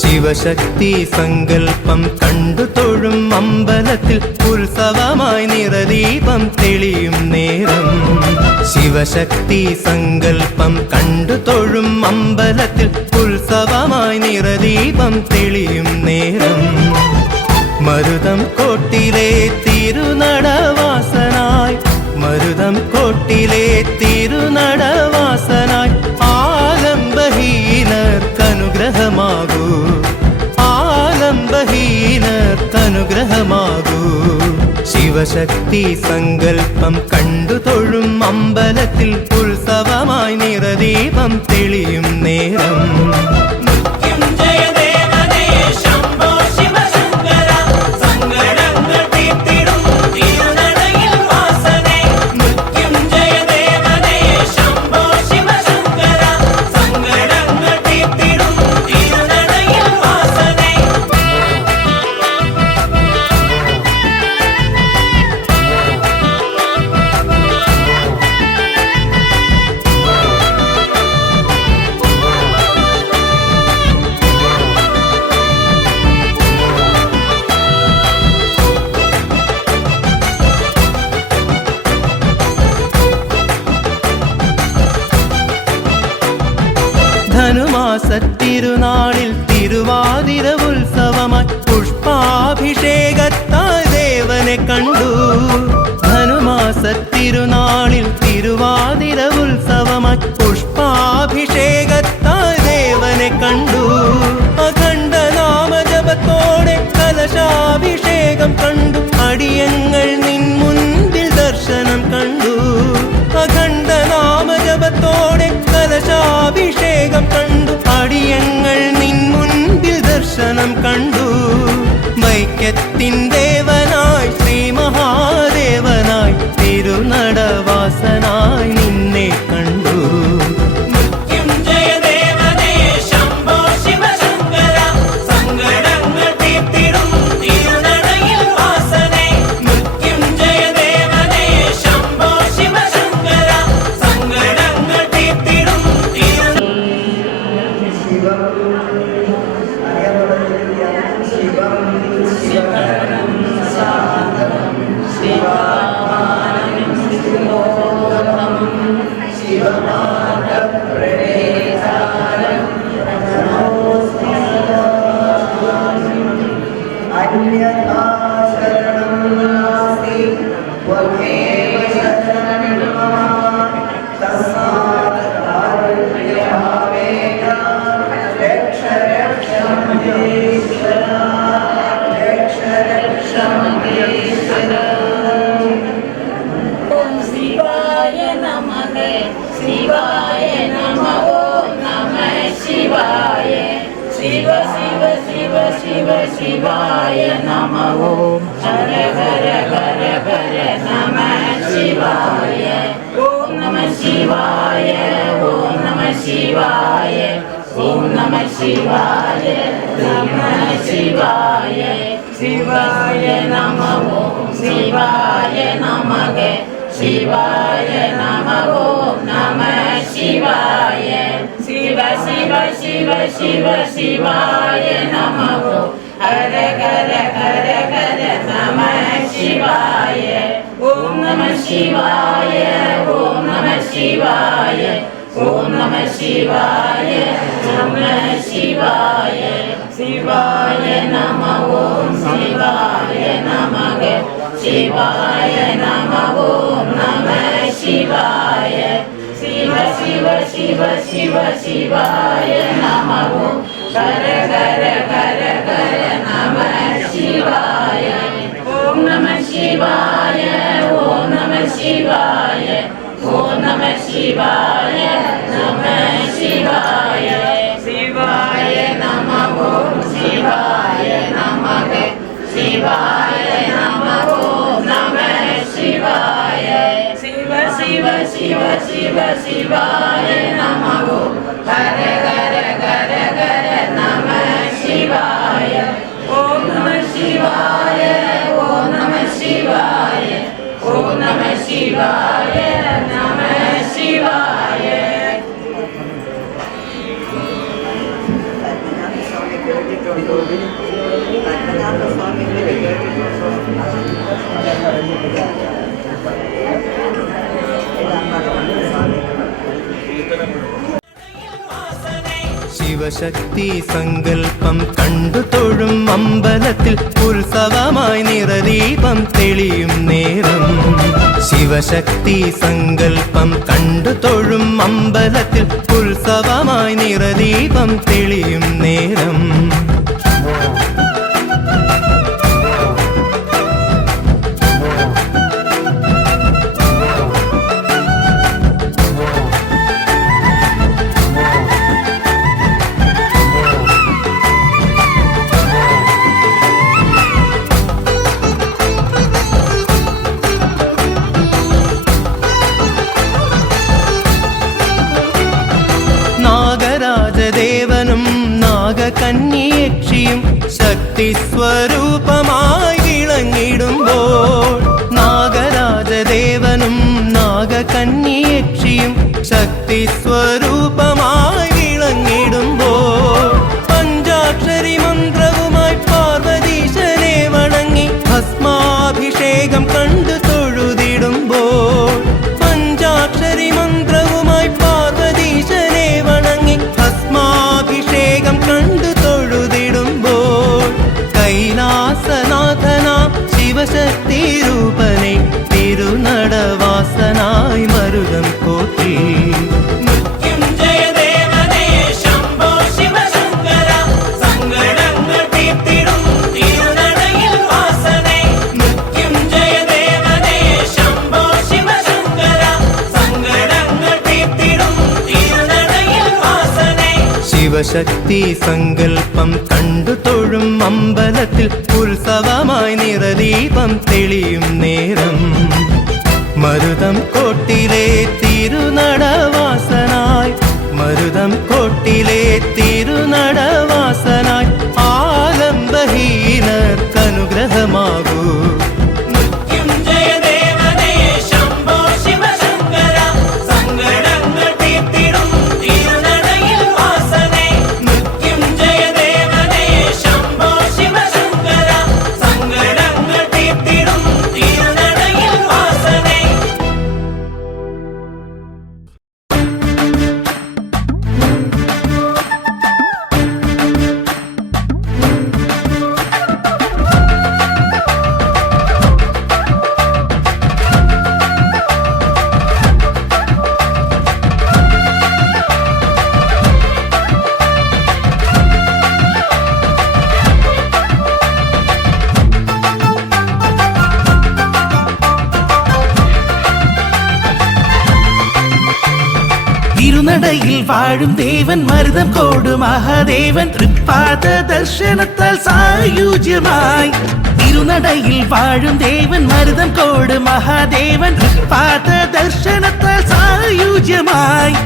ശിവശക്തി സങ്കൽപ്പം കണ്ടു തൊഴും അമ്പലത്തിൽ ഉത്സവമായി നിറദീപം തെളിയും നേരം. ശിവശക്തി സങ്കൽപ്പം കണ്ടു തൊഴും അമ്പലത്തിൽ ഉത്സവമായി നിറദീപം തെളിയും നേരം. മരുതം കോട്ടിലെ തിരുനടവാസനായി, മരുതം കോട്ടിലെ തിരുനടവാസനായി ആലംബഹീനർക്കനുഗ്രഹമാകൂ, ആലംബഹീനർക്കനുഗ്രഹമാകൂ. ശിവശക്തി സങ്കൽപ്പം കണ്ടു തൊഴും അമ്പലത്തിൽ ഉത്സവമായി നിറദീപം തെളിയും നേരം. ധനുമാസത്തിരുനാളിൽ തിരുവാതിര ഉത്സവമായി പുഷ്പാഭിഷേകത്താൽ ദേവനെ കണ്ടു. ധനുമാസത്തിരുനാളിൽ തിരുവാതിര ഉത്സവമായി പുഷ്പാഭിഷേകത്താൽ ദേവനെ കണ്ടു. അഖണ്ഡ നാമജപത്തോടെ കലശാഭിഷേകം കണ്ടു, അടിയങ്ങൾ നിൻ മുൻപിൽ ദർശനം കണ്ടു. അഖണ്ഡ നാമജപത്തോടെ കലശാഭിഷേകം കണ്ടു, അടിയങ്ങൾ നിൻ മുൻപിൽ ദർശനം കണ്ടു. വൈക്കത്തിൻ ദേവനായി ശ്രീ മഹാദേവനായി തിരുനടവാസനായി നിന്നെ കണ്ടു. शिवाय नमः ओम हर हर हर हर नमः शिवाय ओम नमः शिवाय ओम नमः शिवाय ओम नमः शिवाय नमः शिवाय शिवाय नमः ओम शिवाय नमः शिवाय नमः ओम नमः शिवाय शिव शिव शिव शिव शिवाय नमः हर हर हर हर नमः शिवाय ओम नमः शिवाय ओम नमः शिवाय ओम नमः शिवाय नमः शिवाय शिवाय नमः ओम शिवाय नमः शिवाय नमः ओम नमः शिवाय शिव शिव शिव शिव शिवाय नमः हर हर हर हर नमः शिवाय ओम नमः शिवाय ओम नमः शिवाय ओम नमः शिवाय नमः शिवाय शिवाय नमः ओम शिवाय नमः शिवाय नमः ओम नमः शिवाय शिव शिव शिव शिव शिव शिवाय नमः हर हर हर हर नमः शिवाय ओम नमः शिवाय ओम नमः शिवाय ओम नमः शिवाय नमः शिवाय ശിവശക്തി സങ്കൽപ്പം കണ്ടു തൊഴും അമ്പലത്തിൽ ഉത്സവമായി നിറദീപം തെളിയും നേരം. ശിവശക്തി സങ്കൽപ്പം കണ്ടു തൊഴും അമ്പലത്തിൽ ഉത്സവമായി നിറദീപം തെളിയും നേരം. നാഗരാജദേവനും നാഗകന്യയക്ഷിയും ശക്തി സ്വരൂപമായി വിളങ്ങിടുമ്പോൾ, നാഗരാജദേവനും നാഗകന്യയക്ഷിയും ശക്തി സ്വരൂപമായി വിളങ്ങിടുമ്പോൾ, പഞ്ചാക്ഷരി മന്ത്രവുമായി പാർവതീശനെ വണങ്ങി ഭസ്മാഭിഷേകം കണ്ടു തൊഴുതിടുമ്പോൾ, പഞ്ചാക്ഷരി മന്ത്രവുമായി പാർവതീശനെ വണങ്ങി ഭസ്മാഭിഷേകം കണ്ടു തൊഴുതിടുമ്പോൾ, കൈലാസനാഥനാം ശിവശക്തി രൂപനെ തിരുനടവാസനായി മരുതം കോട്ടി. ശിവശക്തി സങ്കൽപ്പം കണ്ടു തൊഴും അമ്പലത്തിൽ ഉത്സവമായി നിറദീപം തെളിയും നേരം. മരുതം കോട്ടിലെ തിരുനടവാസനായി, മരുതം കോട്ടിലെ തിരുനടവാസനായി ആലംബഹീനർക്കനുഗ്രഹമാകൂ. തിരുനടയിൽ വാഴും ദേവൻ മരുതം കോട് മഹാദേവൻ തൃപ്പാദ ദർശനത്താൽ സായുജ്യമായി. തിരുനടയിൽ വാഴും ദേവൻ മരുതം കോട് മഹാദേവൻ തൃപ്പാദ ദർശനത്താൽ സായുജ്യമായി.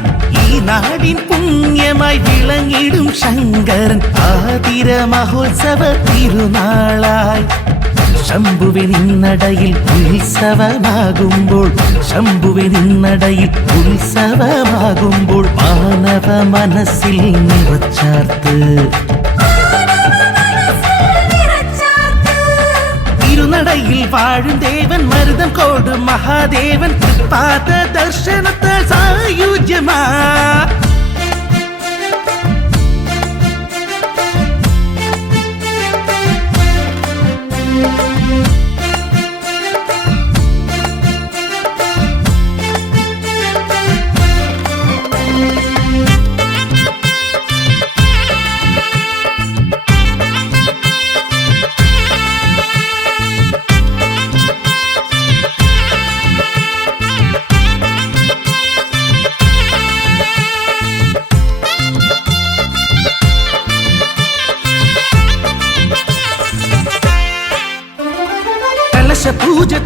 ഈ നാടിൻ പുണ്യമായി വിളങ്ങിടും ശങ്കരൻ ആതിര മഹോത്സവ തിരുനാളായി. ശംഭുവെ നിന്നടയിൽ ഉത്സവമാകുമ്പോൾ, ശംഭുവെ നിന്നടയിൽ ഉത്സവമാകുമ്പോൾ മാനവ മനസ്സിൽ നിറച്ചാർത്ത് തിരുനടയിൽ വാഴും ദേവൻ മരുതം കോട് മഹാദേവൻ തൃപ്പാദ ദർശനത്താൽ സായുജ്യമാ.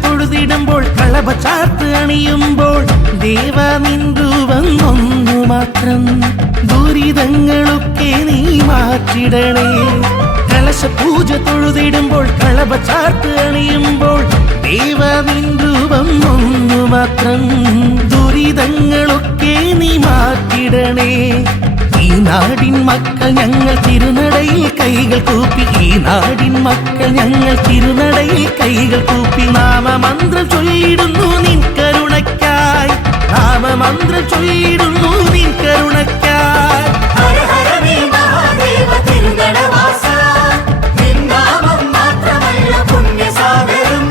തൊഴുതിടുമ്പോൾ കളഭച്ചാർത്ത് അണിയുമ്പോൾ ദേവ നിന്നു വന്നൊന്നു മാത്രം ദുരിതങ്ങളൊക്കെ നീ മാറ്റിടണേ. കലശ പൂജ തൊഴുതിടുമ്പോൾ കളഭച്ചാർത്ത് അണിയുമ്പോൾ ദേവ നിന്നു വന്നൊന്നു മാത്രം ദുരിതങ്ങളൊക്കെ നീ മാറ്റിടണേ. ഈ നാടിൻ മക്കൾ ഞങ്ങൾ തിരുനടയിൽ കൈകൾ കൂപ്പി, ഈ നാടിൻ മക്കൾ ഞങ്ങൾ തിരുനടയിൽ കൈകൾ കൂപ്പി നാമമന്ത്രം ചൊല്ലിടുന്നു നിൻ കരുണയ്ക്കായി, നാമമന്ത്രം ചൊല്ലിടുന്നു നിൻ കരുണയ്ക്കായി. ഹര ഹര നീ മഹാദേവ തിരുനടവാസ, നിൻ നാമം മാത്രമല്ല പുണ്യസാഗരം.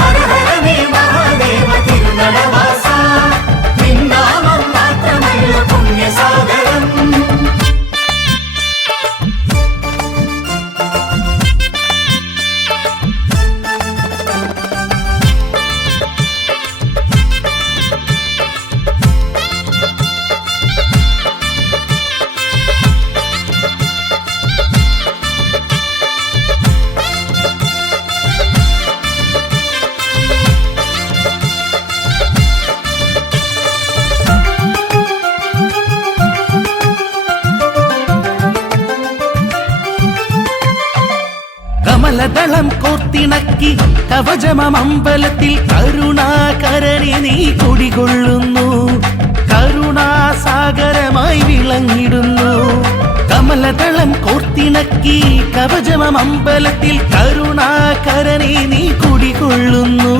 ഹര ഹര നീ മഹാദേവ തിരുനടവാസ, നിൻ നാമം മാത്രമല്ല പുണ്യസാഗരം. കമലദളം കോർത്തിണക്കി കവചമമ്പലത്തിൽ കരുണാകരനെ നീ കുടികൊള്ളുന്നു, കരുണാസാഗരമായി വിളങ്ങിടുന്നു. കമലദളം കോർത്തിണക്കി കവചമമ്പലത്തിൽ കരുണാകരനെ നീ കുടികൊള്ളുന്നു,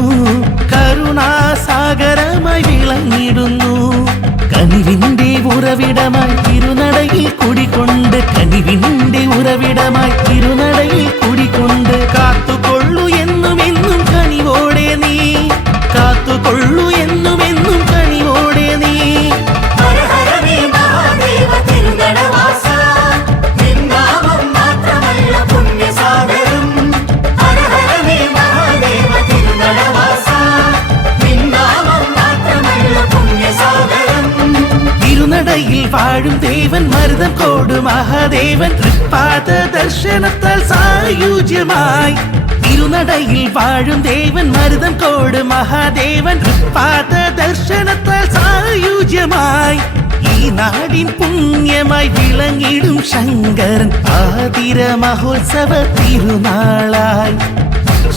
കരുണാസാഗരമായി വിളങ്ങിടുന്നു. കനിവിന്റെ ഉറവിടമായി തിരുനടയിൽ കുടികൊണ്ട്, കനിവിന്റെ ഉറവിടമായി തിരുനടയിൽ കുടികൊണ്ട് കാത്തുകൊള്ളു എന്നും എന്നും കനിവോടെ നീ, കാത്തുകൊള്ളു എന്നും എന്നും കനിവോടെ നീ. ഹര ഹര നീ മഹാദേവ തിരുനടവാസ, നിൻ നാമം മാത്രമല്ല പുണ്യസാഗരം. ഹര ഹര നീ മഹാദേവ തിരുനടവാസ, നിൻ നാമം മാത്രമല്ല പുണ്യസാഗരം. തിരുനടയിൽ വാഴും ദേവൻ മരുതം കോട് മഹാദേവൻ തൃപ്പാദ ദർശനത്താൽ സായുജ്യമായി. തിരുനടയിൽ വാഴും ദേവൻ മരുതം കോട് മഹാദേവൻ തൃപ്പാദ ദർശനത്താൽ സായുജ്യമായി. ഈ നാടിൻ പുണ്യമായി വിളങ്ങിടും ശങ്കരൻ ആതിര മഹോത്സവ തിരുനാളായി.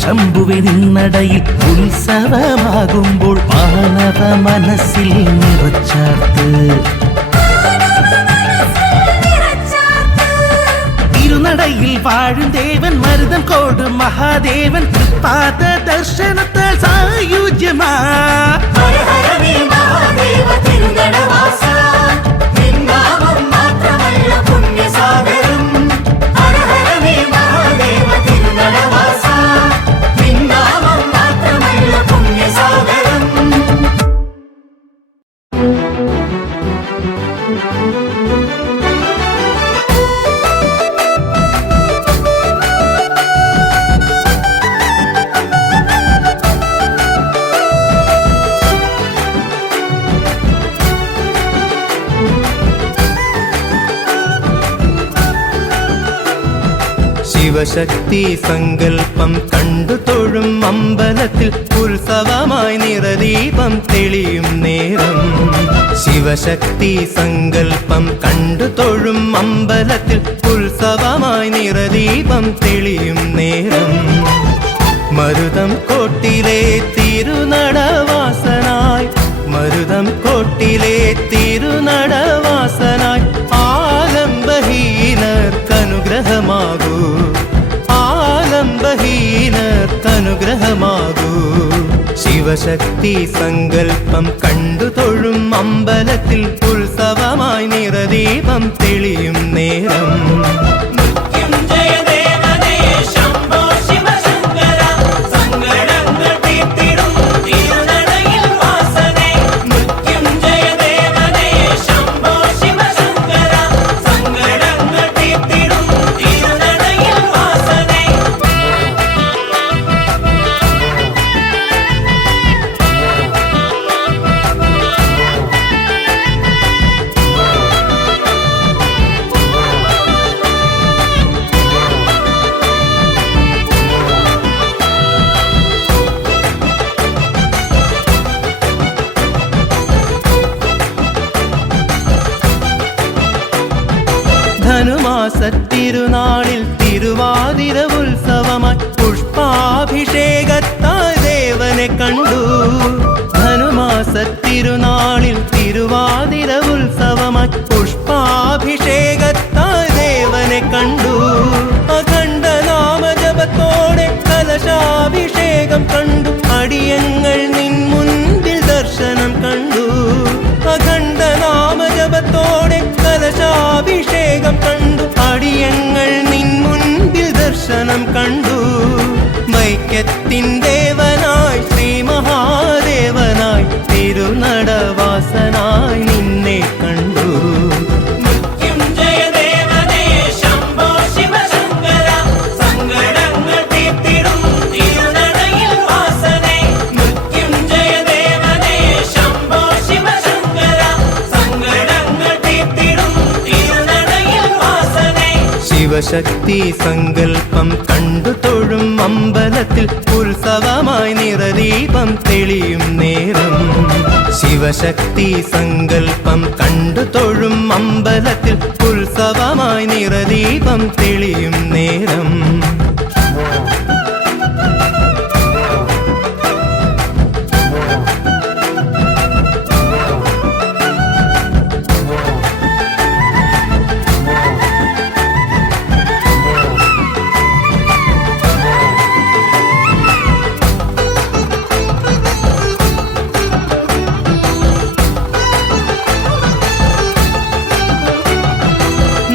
ശംഭുവെ നിന്നടയിൽ ഉത്സവമാകുമ്പോൾ മാനവ മനസ്സിൽ നിറച്ചാർത്ത് തിരുനടയിൽ വാഴും ദേവൻ മരുതം കോട് മഹാദേവൻ തൃപ്പാദ ദർശനത്താൽ സായുജ്യമാ. ഹര ഹര നീ മഹാദേവ തിരുനടവാസ, നിൻ നാമം മാത്രമല്ല പുണ്യസാഗരം. ഹര ഹര നീ മഹാദേവ തിരുനടവാസ, നിൻ നാമം മാത്രമല്ല പുണ്യസാഗരം. ശിവശക്തി സങ്കൽപ്പം കണ്ടു തൊഴും അമ്പലത്തിൽ ഉത്സവമായി നിറദീപം തെളിയും നേരം. ശിവശക്തി സങ്കൽപ്പം കണ്ടു തൊഴും അമ്പലത്തിൽ ഉത്സവമായി നിറദീപം തെളിയും നേരം. മരുതം കോട്ടിലെ തിരുനടവാസനായി, മരുതം കോട്ടിലെ തിരുനടവാസനായി ആലംബഹീനർക്കനുഗ്രഹമാകൂ, ആലംബഹീനർക്കനുഗ്രഹമാകൂ. ശിവശക്തി സങ്കൽപ്പം കണ്ടു തൊഴും അമ്പലത്തിൽ ഉത്സവമായി നിറദീപം തെളിയും നേരം. ധനുമാസത്തിരുനാളിൽ തിരുവാതിര ഉത്സവമായി പുഷ്പാഭിഷേകത്താൽ ദേവനെ കണ്ടു. ധനുമാസത്തിരുനാളിൽ തിരുവാതിര ഉത്സവമായി പുഷ്പാഭിഷേകത്താൽ ദേവനെ കണ്ടു. അഖണ്ഡ നാമജപത്തോടെ കലശാഭിഷേകം കണ്ടു. അടിയങ്ങൾ നിൻ മുൻപിൽ ദർശനം കണ്ടു. അഖണ്ഡ നാമജപത്തോടെ കലശാഭിഷേകം കണ്ടു. അടിയങ്ങൾ നിൻ മുൻപിൽ ദർശനം കണ്ടു. വൈക്കത്തിൻ ദേവനായി ശ്രീ മഹാദേവനായി തിരുനടവാസനായി നിന്നെ കണ്ടു. ശിവശക്തി സങ്കൽപ്പം കണ്ടു തൊഴും അമ്പലത്തിൽ ഉത്സവമായി നിറദീപം തെളിയും നേരം. ശിവശക്തി സങ്കൽപ്പം കണ്ടു തൊഴും അമ്പലത്തിൽ ഉത്സവമായി നിറദീപം തെളിയും നേരം.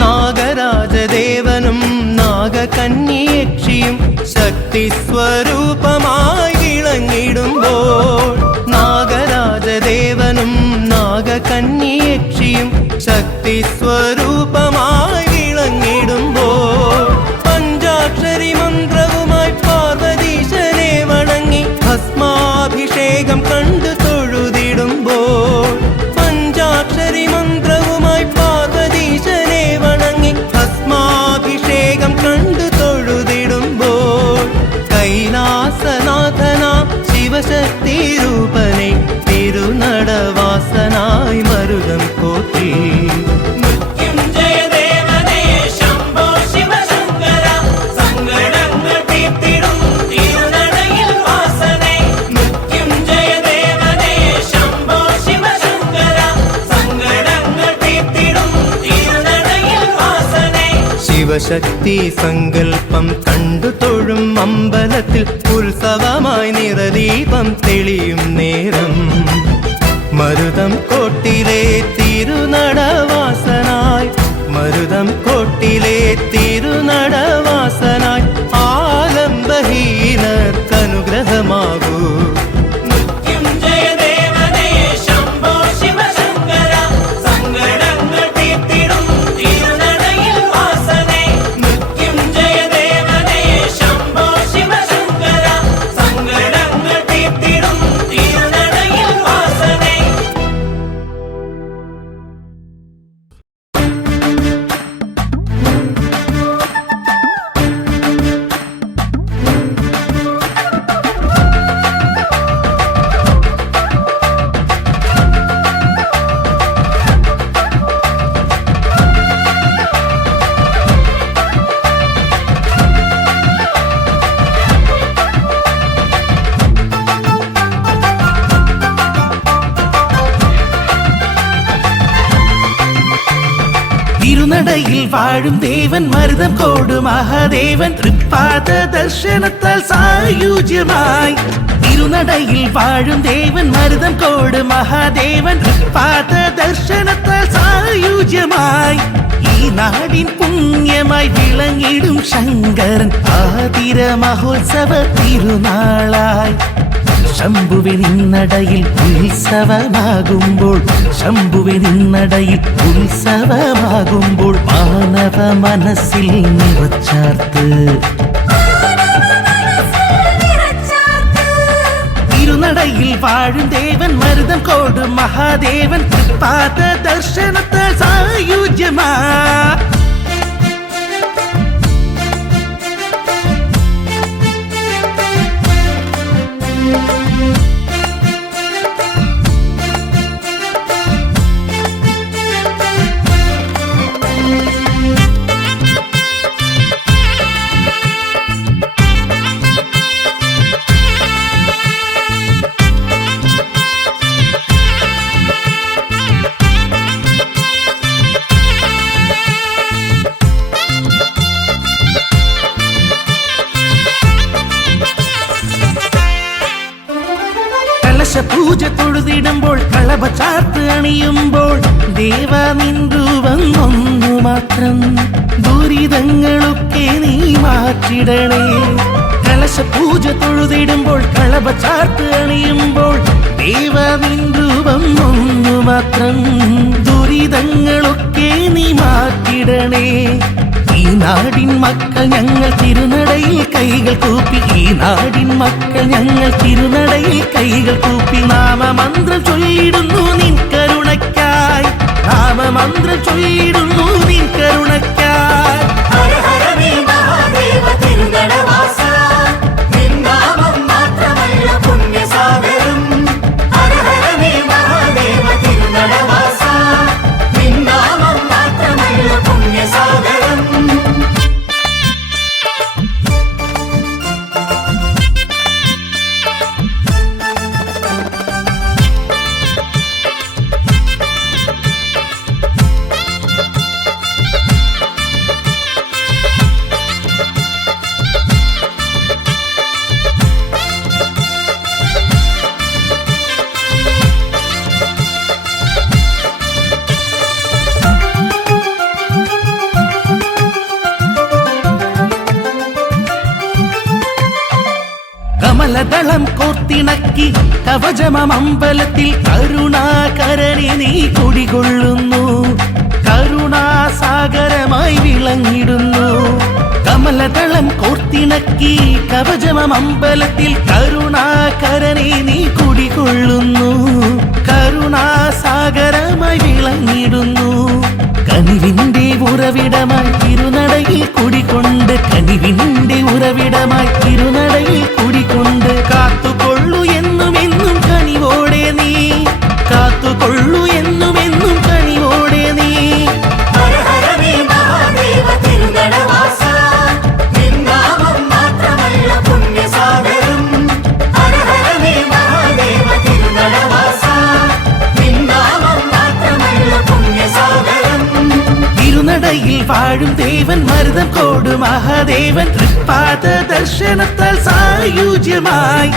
നാഗരാജദേവനും നാഗകന്യയക്ഷിയും ശക്തി സ്വരൂപമായി വിളങ്ങിടുമ്പോൾ, നാഗരാജദേവനും നാഗകന്യയക്ഷിയും ശക്തി സ്വരൂപമായി വിളങ്ങിടുമ്പോൾ, പഞ്ചാക്ഷരി മന്ത്രവുമായി പാർവതീശനെ വണങ്ങി ഭസ്മാഭിഷേകം കണ്ടു തൊഴുതിടുമ്പോൾ, പഞ്ചാക്ഷരി മന്ത്രവുമായി പാർവതീശനെ വണങ്ങി ഭസ്മാഭിഷേകം കണ്ടു തൊഴുതിടുമ്പോൾ, കൈലാസനാഥനാം ശിവശക്തി രൂപനെ തിരുനടവാസനായി മരുതം കോത്തിൽ. ശിവശക്തി സങ്കൽപ്പം കണ്ടു തൊഴും അമ്പലത്തിൽ ഉത്സവമായി നിറദീപം തെളിയും നേരം. മരുതം കോട്ടിലെ തിരുനടവാസനായി, മരുതം കോട്ടിലെ തിരുനടവാസനായി ആലംബഹീനർക്കനുഗ്രഹമാകൂ. തിരുനടയിൽ വാഴും ദേവൻ മരുതം കോട് മഹാദേവൻ തൃപ്പാദ ദർശനത്താൽ സായുജ്യമായി. തിരുനടയിൽ വാഴും ദേവൻ മരുതം കോട് മഹാദേവൻ തൃപ്പാദ ദർശനത്താൽ സായുജ്യമായി. ഈ നാടിൻ പുണ്യമായി വിളങ്ങിടും ശങ്കരൻ ആതിര മഹോത്സവ തിരുനാളായി. ശംഭുവിനിന്നടയിൽ ഉത്സവമാകുമ്പോൾ, ശംഭുവിനിന്നടയിൽ ഉത്സവമാകുമ്പോൾ മാനവ മനസ്സിൽ നിറച്ചാർത്ത് തിരുനടയിൽ വാഴും ദേവൻ മരുതം കോട് മഹാദേവൻ തൃപ്പാദ ദർശനത്താൽ സായുജ്യമാ. കളഭ ചാർത്ത് അണിയുമ്പോൾ ദേവ നിൻ രൂപം ഒന്നു മാത്രം ദുരിതങ്ങളൊക്കെ നീ മാറ്റിടണേ കലശ പൂജ തൊഴുതിടുമ്പോൾ കളഭ ചാർത്ത് അണിയുമ്പോൾ ദേവ നിൻ രൂപം ഒന്നു മാത്രം ദുരിതങ്ങളൊക്കെ നീ മാറ്റിടണേ ഈ നാടിൻ മക്കൾ ഞങ്ങൾ തിരുനടയിൽ കൈകൾ കൂപ്പി ഈ നാടിൻ മക്കൾ ഞങ്ങൾ തിരുനടയിൽ കൈകൾ കൂപ്പി നാമമന്ത്രം ചൊല്ലിടുന്നു നിൻ കരുണയ്ക്കായി നാമമന്ത്രം ചൊല്ലിടുന്നു നിൻ കരുണയ്ക്കായി ഹര ഹര നീ മഹാദേവ തിരുനടവാസ നിൻ നാമം മാത്രമല്ല പുണ്യസാഗരം ഹര ഹര നീ മഹാദേവ തിരുനടവാസ നിൻ നാമം മാത്രമല്ല പുണ്യസാഗരം കമലദളം കോർത്തിണക്കി കവചമമ്പലത്തിൽ കരുണാകരനെ നീ കുടികൊള്ളുന്നു കരുണാസാഗരമായി വിളങ്ങിടുന്നു കമലദളം കോർത്തിണക്കി കവചമമ്പലത്തിൽ കരുണാകരനെ നീ കുടികൊള്ളുന്നു കരുണാസാഗരമായി വിളങ്ങിടുന്നു കനിവിന്റെ ഉറവിടമായി തിരുനടയിൽ കുടികൊണ്ട് കനിവിന്റെ ഉറവിടമായി തിരുനടയിൽ കുടികൊണ്ട് കാത്തുകൊള്ളു എന്നും എന്നും കനിവോടെ നീ കാത്തുകൊള്ളു എന്നും എന്നും കനിവോടെ നീ ഹര ഹര നീ മഹാദേവ തിരുനടവാസ നിൻ നാമം മാത്രമല്ല പുണ്യസാഗരം ഹര ഹര നീ മഹാദേവ തിരുനടവാസ നിൻ നാമം മാത്രമല്ല പുണ്യസാഗരം തിരുനടയിൽ വാഴും ദേവൻ മരുതം കോട് മഹാദേവൻ തൃപ്പാദ ദർശനത്താൽ സായുജ്യമായി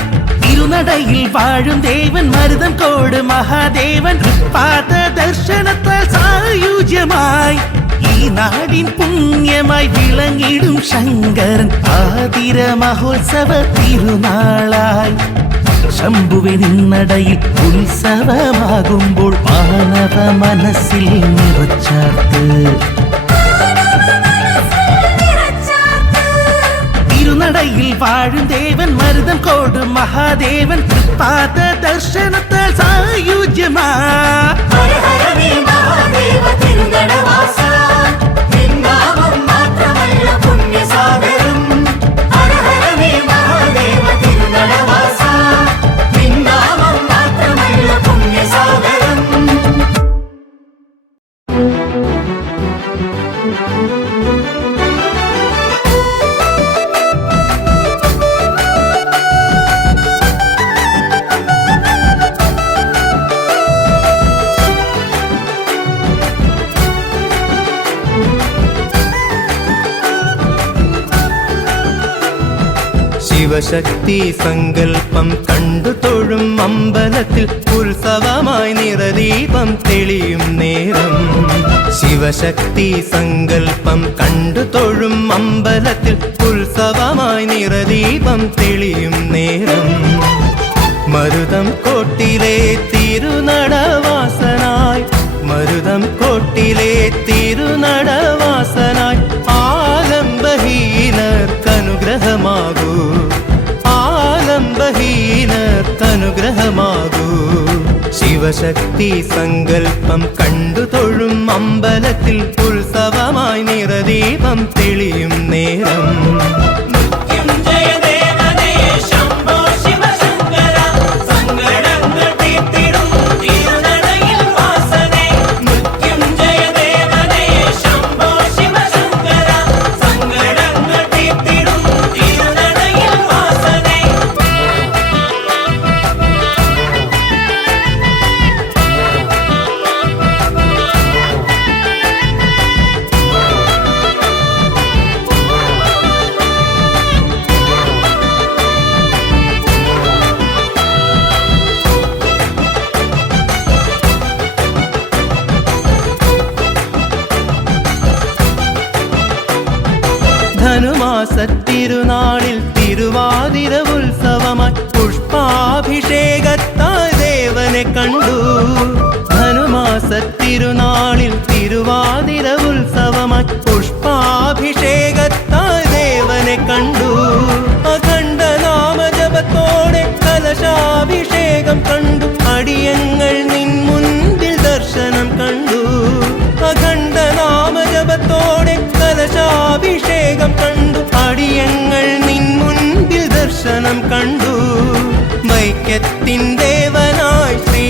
തിരുനടയിൽ വാഴും ദേവൻ മരുതം കോട് മഹാദേവൻ തൃപ്പാദ ദർശനത്താൽ സായുജ്യമായി ഈ നാടിൻ പുണ്യമായി വിളങ്ങിടും ശങ്കരൻ ആതിര മഹോത്സവ തിരുനാളായി ശംഭുവെ നിന്നടയിൽ ഉത്സവമാകുമ്പോൾ മാനവ മനസ്സിൽ നിറച്ചാർത്ത് തിരുനടയിൽ വാഴും ദേവൻ മരുതം കോട് മഹാദേവൻ തൃപ്പാദ ദർശനത്താൽ സായുജ്യമാ ഹര ഹര നീ മഹാദേവ തിരുനടവാസ നിൻ നാമം മാത്രമല്ല പുണ്യസാഗരം ഹര ഹര നീ മഹാദേവ തിരുനടവാസ നിൻ നാമം മാത്രമല്ല പുണ്യസാഗരം ശിവശക്തി സങ്കൽപ്പം കണ്ടു തൊഴും അമ്പലത്തിൽ ഉത്സവമായി നിറദീപം തെളിയും നേരം ശിവശക്തി സങ്കൽപ്പം കണ്ടു തൊഴും അമ്പലത്തിൽ ഉത്സവമായി നിറദീപം തെളിയും നേരം മരുതം കോട്ടിലെ തിരുനടവാസനായി മരുതം കോട്ടിലെ തിരുനടവാസനായി ആലംബഹീനർക്കനുഗ്രഹമാകൂ ആലംബഹീനർക്കനുഗ്രഹമാകൂ ശിവശക്തി സങ്കൽപ്പം കണ്ടു തൊഴും അമ്പലത്തിൽ ഉത്സവമായി നിറദീപം തെളിയും നേരം ധനുമാസത്തിരുനാളിൽ തിരുവാതിര ഉത്സവമായി പുഷ്പാഭിഷേകത്താൽ ദേവനെ കണ്ടു. ധനുമാസത്തിരുനാളിൽ തിരുവാതിര ഉത്സവമായി പുഷ്പാഭിഷേകത്താൽ ദേവനെ കണ്ടു. അഖണ്ഡ നാമജപത്തോടെ കലശാഭിഷേകം കണ്ടു. അടിയങ്ങൾ നിൻ മുൻപിൽ ദർശനം കണ്ടു. അഖണ്ഡ നാമജപത്തോടെ കലശാഭിഷേകം കണ്ടു. അടിയങ്ങൾ നിൻ മുൻപിൽ ദർശനം കണ്ടു. വൈക്കത്തിൻ ദേവനായി ശ്രീ